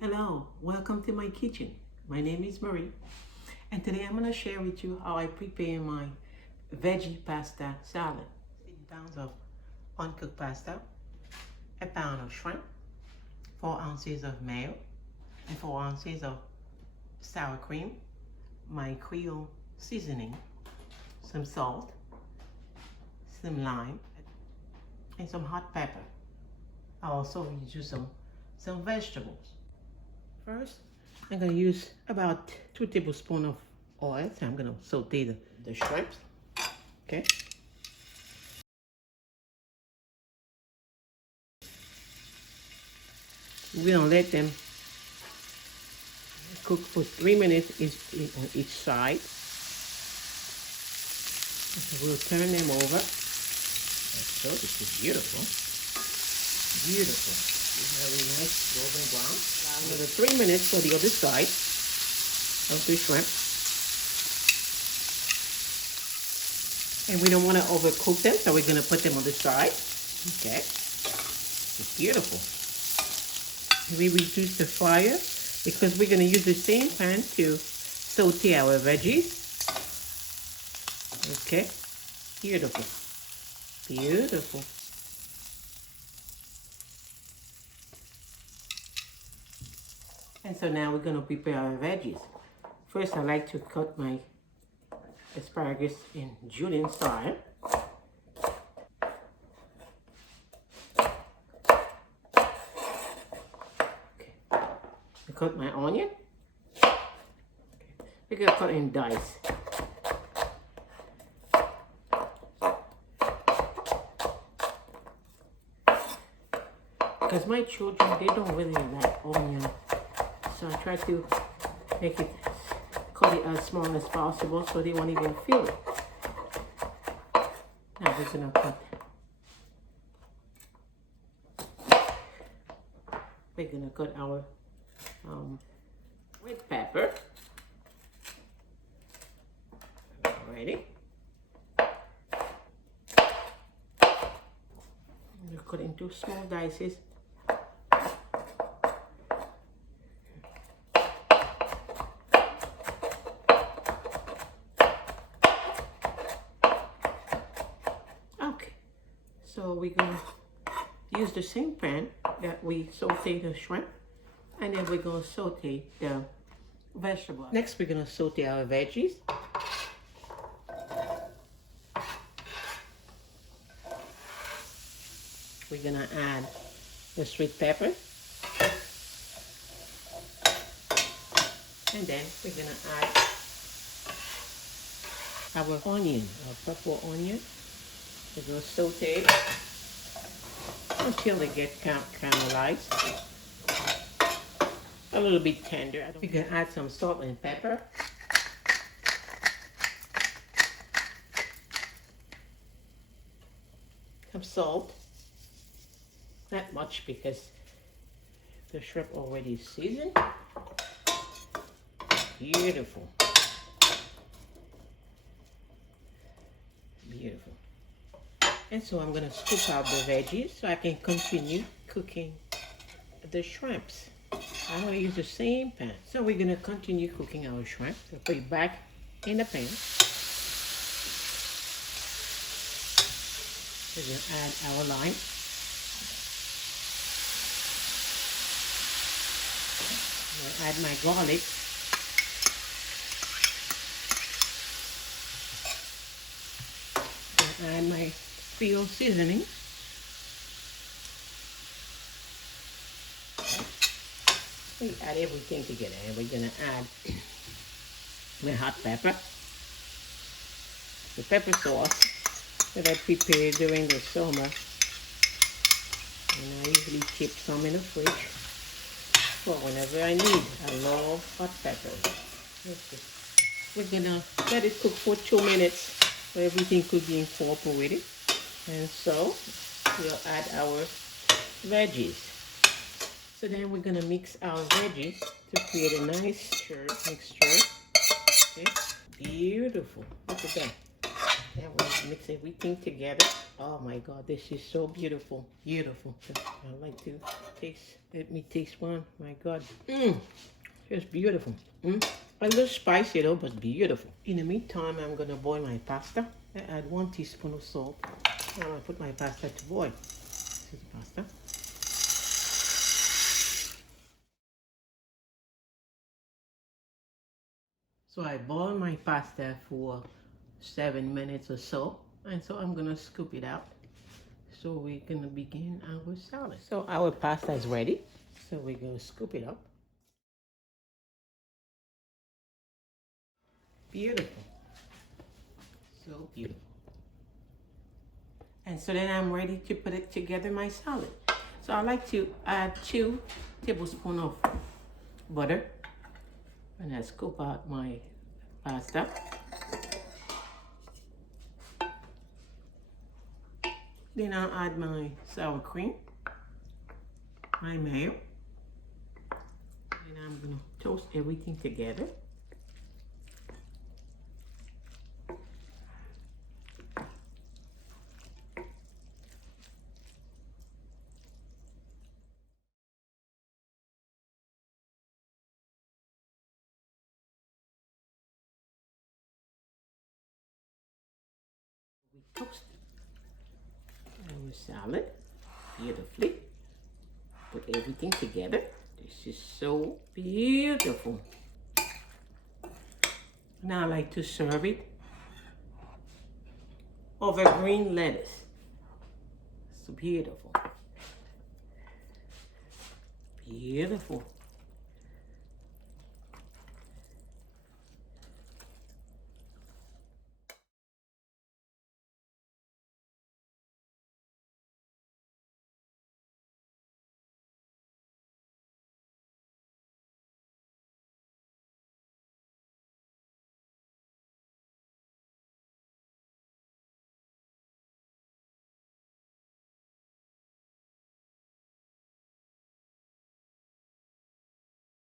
Hello, welcome to my kitchen. My name is Marie, and today I'm going to share with you how I prepare my veggie pasta salad. 6 pounds of uncooked pasta, a pound of shrimp, 4 ounces of mayo, and 4 ounces of sour cream, my Creole seasoning, some salt, some lime, and some hot pepper. I also use some vegetables. First, I'm going to use about 2 tablespoons of oil. So I'm going to saute the shrimps. Okay. We're going to let them cook for 3 minutes on each side. We'll turn them over. So this is beautiful. Beautiful. Very nice golden brown. Another 3 minutes for the other side of the shrimp. And we don't want to overcook them, so we're going to put them on the side. Okay. It's beautiful. We reduce the fire because we're going to use the same pan to saute our veggies. Okay. Beautiful. Beautiful. And so now we're going to prepare our veggies. First, I like to cut my asparagus in julienne style. Okay. I cut my onion. Okay. We're going to cut in dice. Because my children, they don't really like onion. So I try to make it, cut it as small as possible so they won't even feel it. Now we're gonna cut. We're gonna cut our red pepper. Alrighty. We'll cut into small dices. So we're going to use the same pan that we saute the shrimp, and then we're going to saute the vegetable. Next, we're going to saute our veggies. We're going to add the sweet pepper. And then we're going to add our onion, our purple onion. We're going to saute it until they get caramelized. A little bit tender. We're going to add some salt and pepper. Some salt. Not much because the shrimp already is seasoned. Beautiful. Beautiful. And so I'm going to scoop out the veggies so I can continue cooking the shrimps. I'm going to use the same pan. So we're going to continue cooking our shrimp. So put it back in the pan. We're going to add our lime. I'm going to add my garlic. I'm going to add my Creole seasoning. We add everything together, and we're gonna add my hot pepper, the pepper sauce that I prepared during the summer, and I usually keep some in the fridge for whenever I need. I love hot pepper. We're gonna let it cook for 2 minutes so everything could be incorporated. And so we'll add our veggies. So then we're gonna mix our veggies to create a nice mixture. Okay, beautiful. Look at that. And we'll mix everything together. Oh my God, this is so beautiful. Beautiful. I like to taste. Let me taste one. My God. Just beautiful. A little spicy though, but beautiful. In the meantime, I'm gonna boil my pasta. I add 1 teaspoon of salt. I'm gonna put my pasta to boil. This is the pasta. So I boil my pasta for 7 minutes or so. And so I'm gonna scoop it out. So we're gonna begin our salad. So our pasta is ready. So we're gonna scoop it up. Beautiful. So beautiful. And so then I'm ready to put it together, my salad. So I like to add 2 tablespoons of butter. And I scoop out my pasta. Then I'll add my sour cream, my mayo. And I'm gonna toast everything together. We toast our salad beautifully. Put everything together. This is so beautiful. Now I like to serve it over green lettuce. It's beautiful. Beautiful.